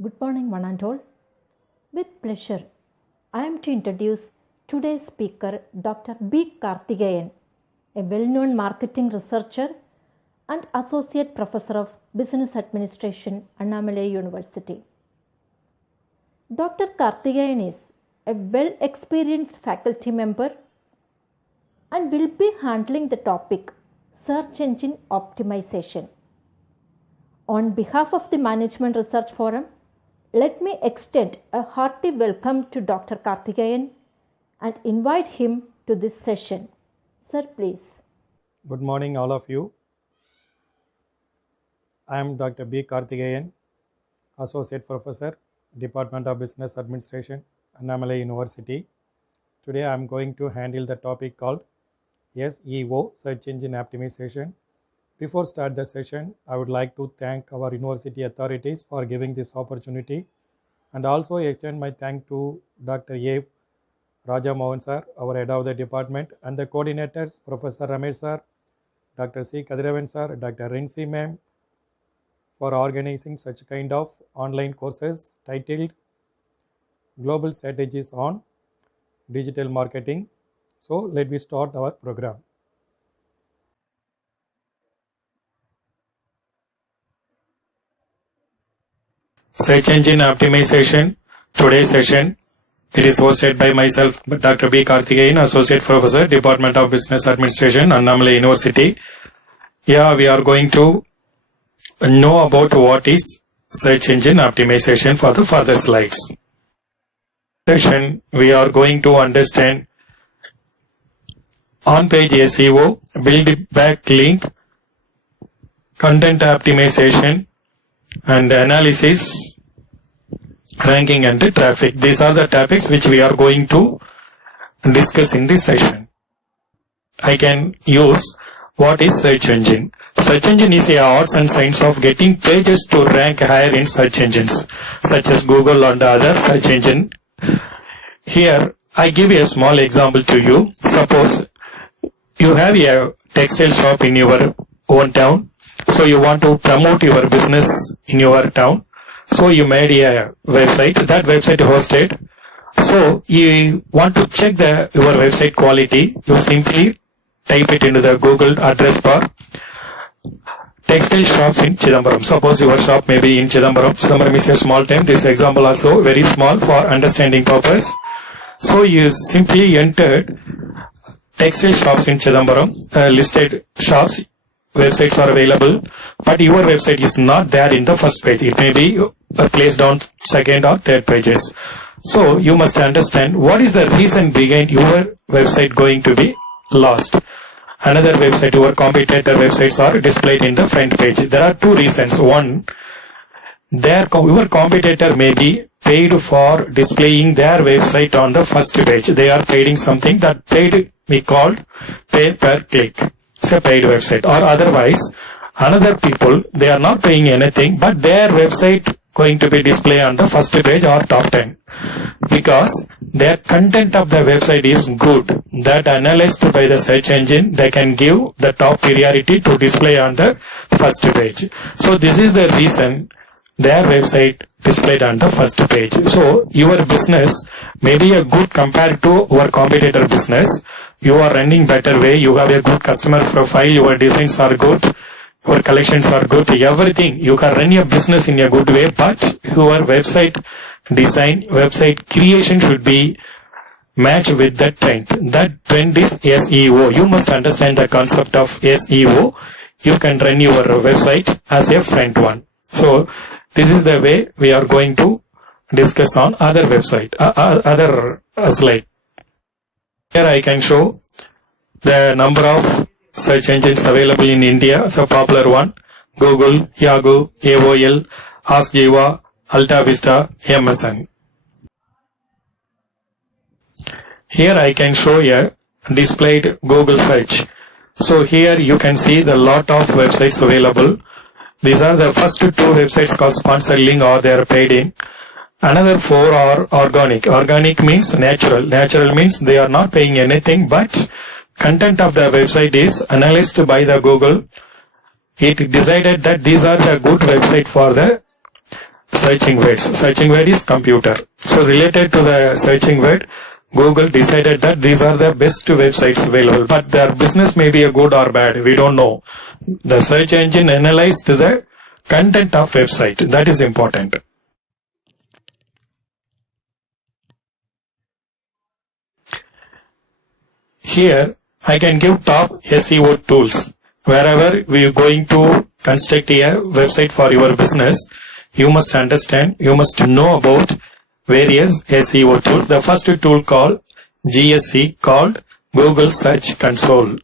Good morning, one and all. With pleasure, I am to introduce today's speaker, Dr. B. Karthikeyan, a well known marketing researcher and Associate Professor of Business Administration, Annamalai University. Dr. Karthikeyan is a well experienced faculty member and will be handling the topic Search Engine Optimization. On behalf of the Management Research Forum, let me extend a hearty welcome to Dr. Karthikeyan and invite him to this session. Sir, please. Good morning, all of you. I am Dr. B. Karthikeyan, Associate Professor, Department of Business Administration, Annamalai University. Today I am going to handle the topic called SEO, Search Engine Optimization. Before start the session, I would like to thank our university authorities for giving this opportunity and also extend my thanks to Dr. A. Raja Mohan sir, our head of the department, and the coordinators, Professor Ramesh sir, Dr. C. Kadiravan sir, Dr. Rinsi ma'am, for organizing such kind of online courses titled Global Strategies on Digital Marketing. So let me start our program. Search Engine Optimization, today's session. It is hosted by myself, Dr. B. Karthikeyan, Associate Professor, Department of Business Administration, Annamalai University. Yeah, we are going to know about what is Search Engine Optimization for the further slides. Session, we are going to understand on-page SEO, build backlink, content optimization, and analysis, ranking and traffic. These are the topics which we are going to discuss in this session. I can use what is search engine. Search engine is a arts and science of getting pages to rank higher in search engines such as Google and other search engine. Here I give a small example to you. Suppose you have a textile shop in your own town. So you want to promote your business in your town. So you made a website. That website hosted. So you want to check your website quality. You simply type it into the Google address bar. Textile shops in Chidambaram. Suppose your shop may be in Chidambaram. Chidambaram is a small town. This example also very small for understanding purpose. So you simply entered textile shops in Chidambaram, listed shops. Websites are available, but your website is not there in the first page. It may be placed on second or third pages. So you must understand what is the reason behind your website going to be lost. Another website, your competitor websites are displayed in the front page. There are two reasons. One, your competitor may be paid for displaying their website on the first page. They are paying something that paid we called pay per click. It's a paid website. Or otherwise, another people, they are not paying anything, but their website going to be displayed on the first page or top 10. Because their content of the website is good. That analyzed by the search engine, they can give the top priority to display on the first page. So this is the reason their website displayed on the first page. So your business may be a good compared to our competitor business. You are running better way. You have a good customer profile. Your designs are good. Your collections are good. Everything. You can run your business in a good way, but your website design, website creation should be matched with that trend. That trend is SEO. You must understand the concept of SEO. You can run your website as a front one. So this is the way we are going to discuss on other website, other slide. Here I can show the number of search engines available in India. It's a popular one. Google, Yahoo, AOL, AskJiva, Alta Vista, MSN. Here I can show a displayed Google search. So here you can see the lot of websites available. These are the first two websites called sponsored link or they are paid in. Another four are organic. Organic means natural. Natural means they are not paying anything, but content of the website is analyzed by the Google. It decided that these are the good website for the searching words. Searching word is computer. So related to the searching word, Google decided that these are the best websites available, but their business may be a good or bad. We don't know. The search engine analyzed the content of website. That is important. Here, I can give top SEO tools. Wherever we are going to construct a website for your business, you must understand, you must know about various SEO tools. The first tool called GSC, called Google Search Console.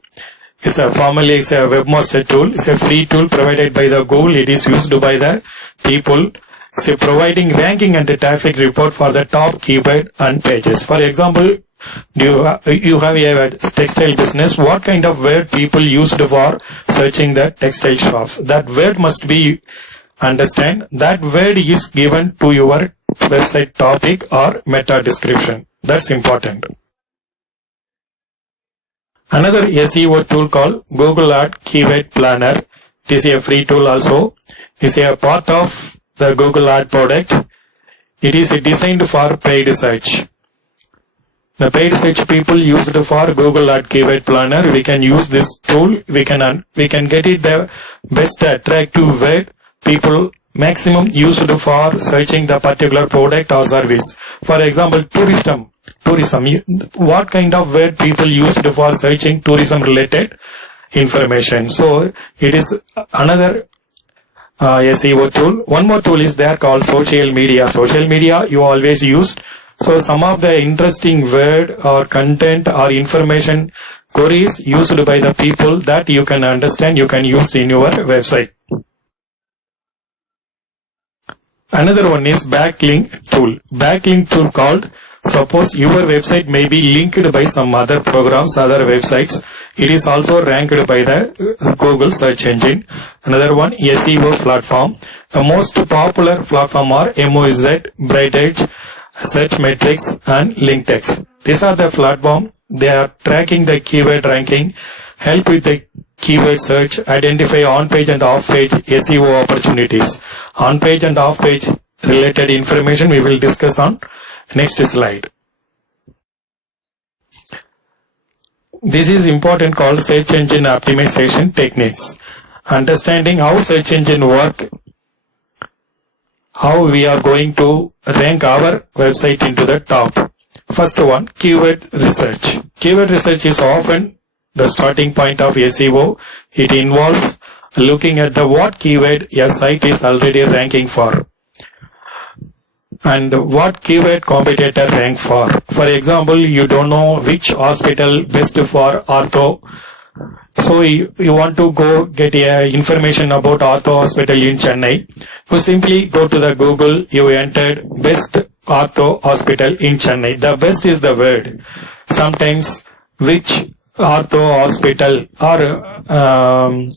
It's a webmaster tool. It's a free tool provided by the Google. It is used by the people. It's providing ranking and traffic report for the top keyword and pages. For example, you have a textile business. What kind of word people used for searching the textile shops? That word must be understand. That word is given to your website topic or meta description. That's important. Another SEO tool called Google Ad Keyword Planner. It is a free tool also. It is a part of the Google Ad product. It is designed for paid search. The paid search people used for Google Ad Keyword Planner, we can use this tool. We can get it the best attractive word people maximum used for searching the particular product or service. For example, tourism. What kind of word people used for searching tourism related information. So it is another SEO tool. One more tool is there called social media. Social media you always used. So some of the interesting word or content or information queries used by the people that you can understand, you can use in your website. Another one is backlink tool. Backlink tool called, suppose your website may be linked by some other programs, other websites. It is also ranked by the Google search engine. Another one, SEO platform. The most popular platform are Moz, BrightEdge, Searchmetrics and LinkText. These are the platform. They are tracking the keyword ranking, help with the keyword search, identify on-page and off-page SEO opportunities. On-page and off-page related information we will discuss on next slide. This is important called search engine optimization techniques. Understanding how search engine work, how we are going to rank our website into the top. First one, keyword research. Keyword research is often the starting point of SEO. It involves looking at the what keyword your site is already ranking for and what keyword competitor rank for. For example, you don't know which hospital best for ortho. So you want to go get information about ortho hospital in Chennai. You simply go to the Google, you entered best ortho hospital in Chennai. The best is the word. Sometimes which ortho hospital or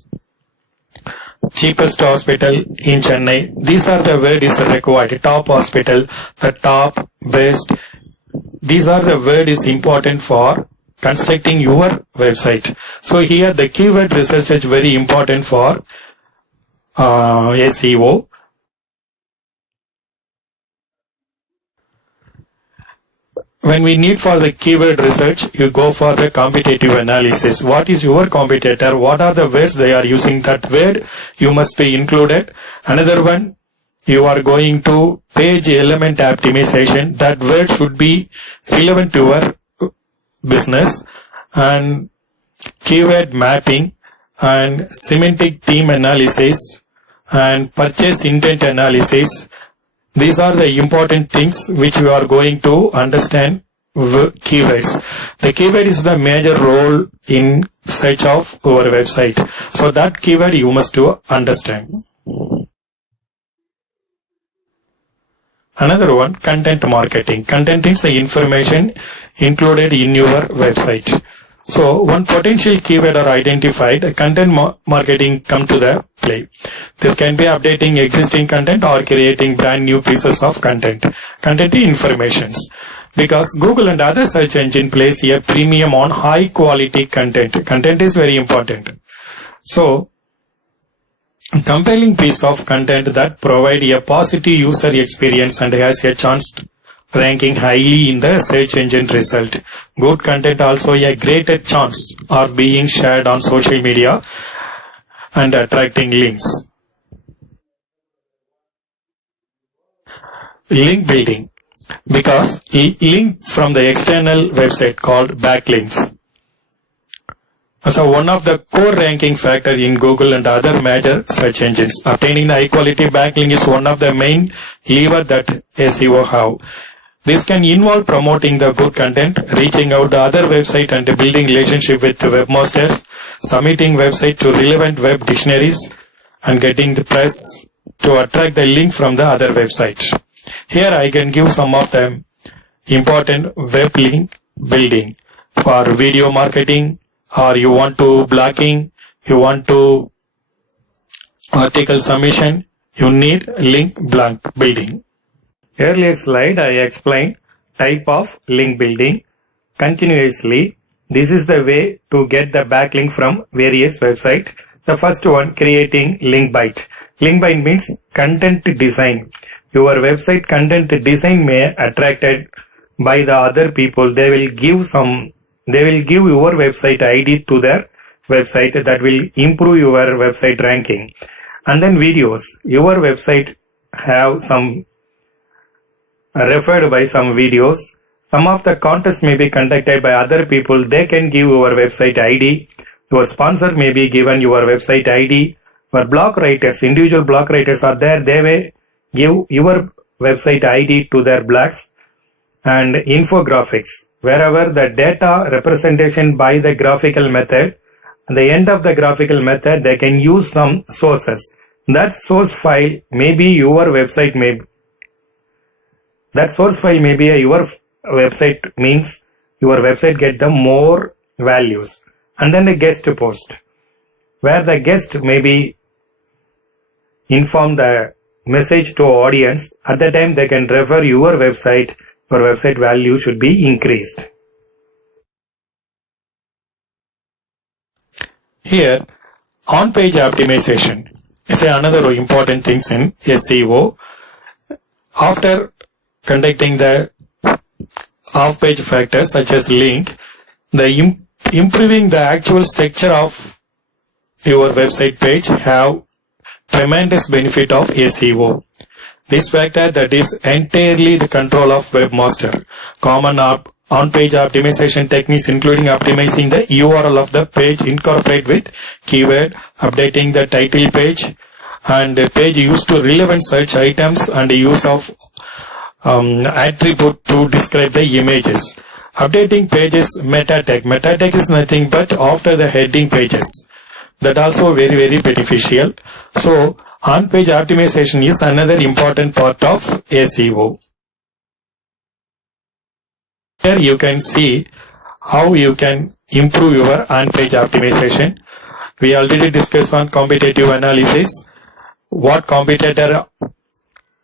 cheapest hospital in Chennai. These are the word is required. Top hospital, the top, best. These are the word is important for constructing your website. So here the keyword research is very important for SEO. When we need for the keyword research, you go for the competitive analysis. What is your competitor? What are the words they are using? That word you must be included. Another one, you are going to page element optimization. That word should be relevant to your business, and keyword mapping and semantic theme analysis and purchase intent analysis. These are the important things which we are going to understand keywords. The keyword is the major role in search of our website. So that keyword you must understand. Another one, content marketing. Content is the information included in your website. So one potential keyword are identified, content marketing come to the play. This can be updating existing content or creating brand new pieces of content. Content informations. Because Google and other search engine place a premium on high quality content. Content is very important. So compelling piece of content that provide a positive user experience and has a chance ranking highly in the search engine result. Good content also a greater chance of being shared on social media and attracting links. Link building, because link from the external website called backlinks. So one of the core ranking factor in Google and other major search engines. Obtaining the high quality backlink is one of the main lever that SEO have. This can involve promoting the good content, reaching out the other website and building relationship with the webmasters, submitting website to relevant web dictionaries, and getting the press to attract the link from the other website. Here I can give some of the important web link building for video marketing, or you want to blogging, you want to article submission, you need link blank building. Earlier slide I explained type of link building continuously. This is the way to get the backlink from various websites. The first one, creating link bite. Link bite means content design. Your website content design may attracted by the other people. They will give your website ID to their website that will improve your website ranking. And then videos. Your website have some referred by some videos. Some of the contests may be conducted by other people. They can give your website ID. Your sponsor may be given your website ID. Your blog writers, individual blog writers are there. They may give your website ID to their blogs. And infographics, wherever the data representation by the graphical method, at the end of the graphical method, they can use some sources. That source file may be your website That source file may be your website, means your website get the more values. And then the guest post, where the guest may be inform the message to audience. At the time they can refer your website value should be increased. Here, on-page optimization is another important thing in SEO. After conducting the off-page factors such as link, the improving the actual structure of your website page have tremendous benefit of SEO. This factor that is entirely the control of webmaster. Common on-page optimization techniques including optimizing the URL of the page, incorporate with keyword, updating the title page, and page used to relevant search items, and use of attribute to describe the images. Updating pages meta tag. Meta tag is nothing but after the heading pages. That also very, very beneficial. So, on-page optimization is another important part of SEO. Here you can see how you can improve your on-page optimization. We already discussed on competitive analysis. What competitor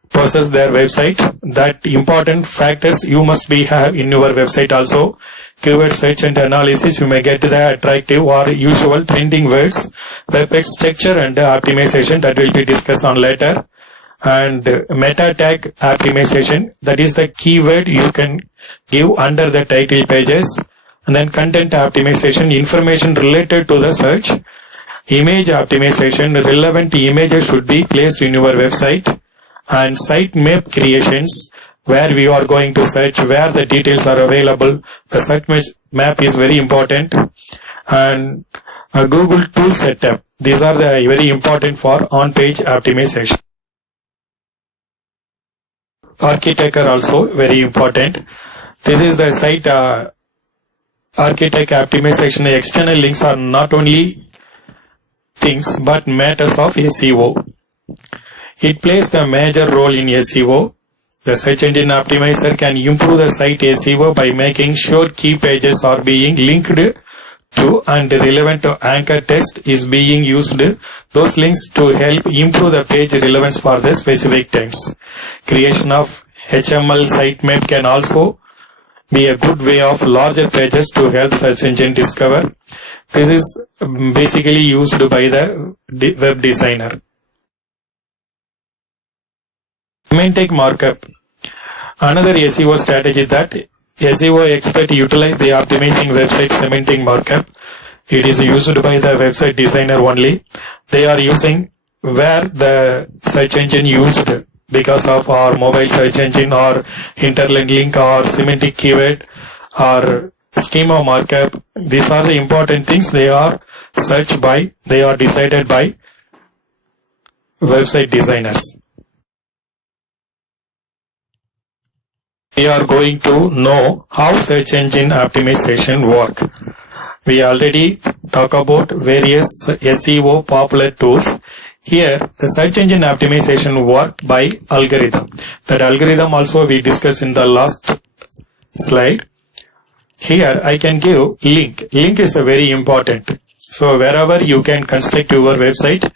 possess their website, that important factors you must be have in your website also. Keyword search and analysis, you may get the attractive or usual trending words, web page structure and optimization that will be discussed on later. And meta tag optimization, that is the keyword you can give under the title pages. And then content optimization, information related to the search. Image optimization, relevant images should be placed in your website. And site map creations, where we are going to search, where the details are available. The search map is very important. And a Google tool setup. These are the very important for on-page optimization. Architecture also very important. This is the site architect optimization. The external links are not only things but matters of SEO. It plays the major role in SEO. The search engine optimizer can improve the site SEO by making sure key pages are being linked to and relevant to anchor text is being used. Those links to help improve the page relevance for the specific times. Creation of HTML sitemap can also be a good way of larger pages to help search engine discover. This is basically used by the web designer. Semantic markup. Another SEO strategy that SEO expert utilize the optimizing website semantic markup. It is used by the website designer only. They are using where the search engine used because of our mobile search engine or interlinked link or semantic keyword or schema markup. These are the important things they are searched by, they are decided by website designers. We are going to know how search engine optimization work. We already talk about various SEO popular tools. Here, the search engine optimization work by algorithm. That algorithm also we discussed in the last slide. Here, I can give link. Link is a very important. So, wherever you can construct your website,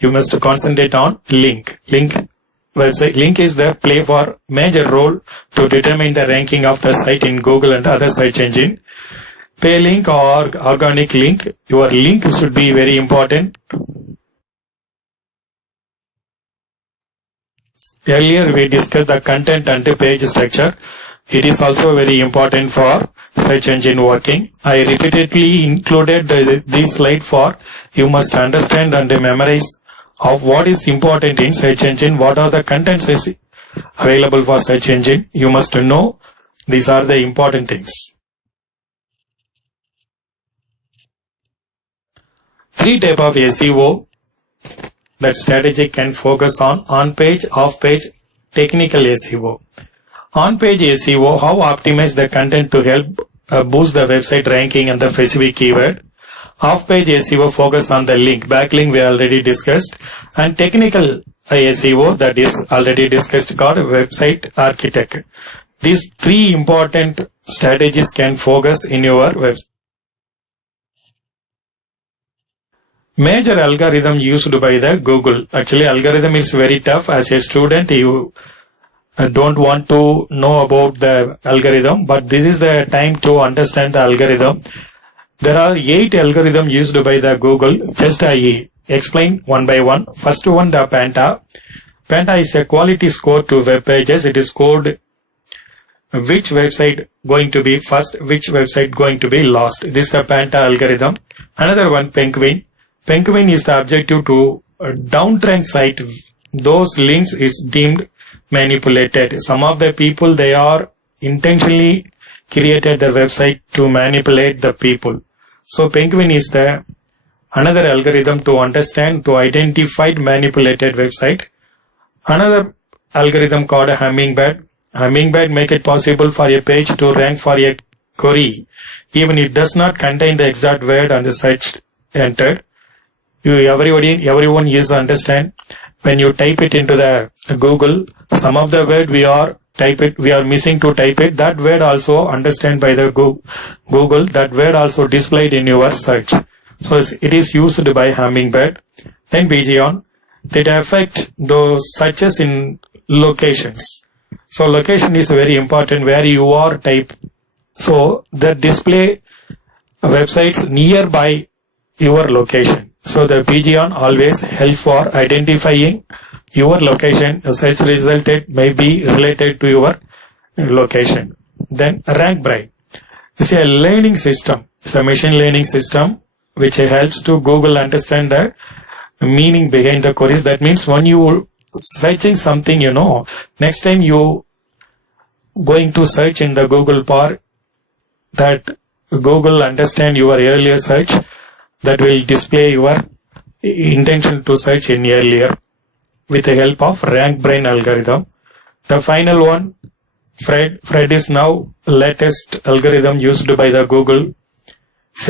you must concentrate on link. Website link is the play for major role to determine the ranking of the site in Google and other search engine. Pay link or organic link. Your link should be very important. Earlier we discussed the content and page structure. It is also very important for search engine working. I repeatedly included this slide for you must understand and memorize of what is important in search engine, what are the contents is available for search engine. You must know these are the important things. Three type of SEO that strategy can focus on-page, off-page, technical SEO. On-page SEO, how optimize the content to help boost the website ranking and the specific keyword. Off-page SEO focus on the link, backlink we already discussed, and technical SEO that is already discussed called website architect. These three important strategies can focus in your website. Major algorithm used by the Google. Actually, algorithm is very tough. As a student, you don't want to know about the algorithm, but this is the time to understand the algorithm. There are 8 algorithms used by the Google. Just I explain one by one. First one, the Panta. Panta is a quality score to web pages. It is scored which website going to be first, which website going to be last. This is the Panta algorithm. Another one, Penguin. Penguin is the objective to downrank site. Those links is deemed manipulated. Some of the people, they are intentionally created the website to manipulate the people. So Penguin is the another algorithm to understand, to identify manipulated website. Another algorithm called Hummingbird. Hummingbird make it possible for a page to rank for a query, even it does not contain the exact word on the search entered. Everyone is understand when you type it into the Google, some of the word we are missing to type it. That word also understand by the Google. That word also displayed in your search. So it is used by Hummingbird. Then Pigeon, that affect those searches in locations. So location is very important where you are type. So that display websites nearby your location. So the Pigeon always help for identifying your location. A search result may be related to your location. Then RankBrain. It's a learning system. It's a machine learning system which helps to Google understand the meaning behind the queries. That means when you searching something, next time you going to search in the Google bar, that Google understand your earlier search, that will display your intention to search in earlier with the help of RankBrain algorithm. The final one, Fred. Fred is now latest algorithm used by the Google. It's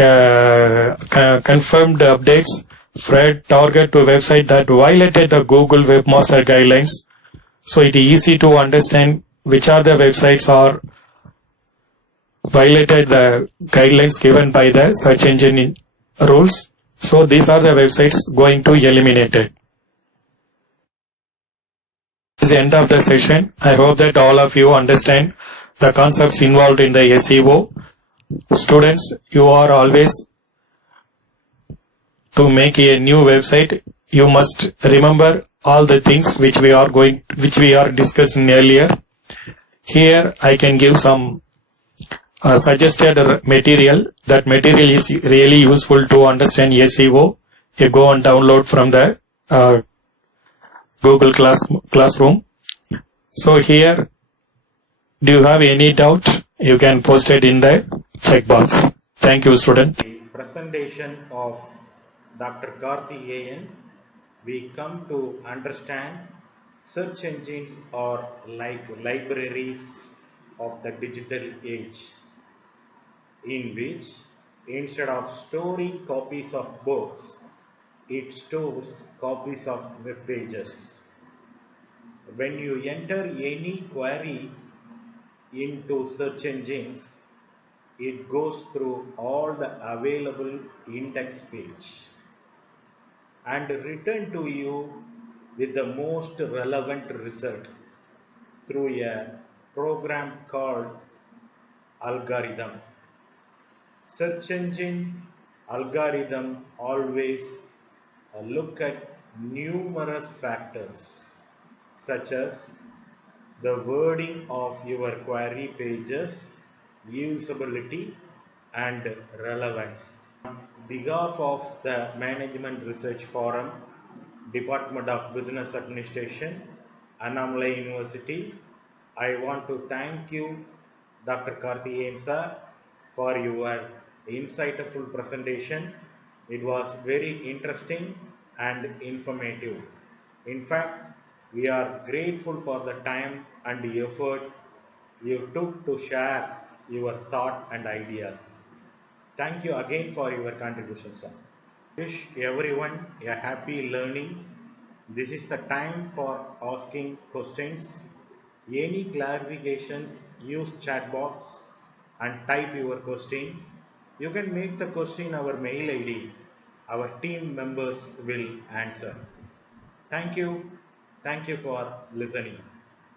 confirmed updates. Fred target to a website that violated the Google Webmaster Guidelines. So it is easy to understand which are the websites are violated the guidelines given by the search engine rules. So these are the websites going to eliminate it. This is the end of the session. I hope that all of you understand the concepts involved in the SEO. Students, you are always to make a new website. You must remember all the things which we are discussing earlier. Here I can give some suggested material. That material is really useful to understand SEO. You go and download from the Google Classroom. So here, do you have any doubt? You can post it in the checkbox. Thank you, student. The presentation of Dr. Karthikeyan, we come to understand search engines are like libraries of the digital age, in which instead of storing copies of books, it stores copies of web pages. When you enter any query into search engines, it goes through all the available index page and return to you with the most relevant result through a program called algorithm. Search engine algorithm always look at numerous factors such as the wording of your query pages, usability and relevance. On behalf of the Management Research Forum, Department of Business Administration, Annamalai University, I want to thank you, Dr. Karthikeyan sir, for your insightful presentation. It was very interesting and informative. In fact, we are grateful for the time and the effort you took to share your thought and ideas. Thank you again for your contribution, sir. Wish everyone a happy learning. This is the time for asking questions. Any clarifications, use chat box and type your question. You can make the question our mail ID. Our team members will answer. Thank you. Thank you for listening.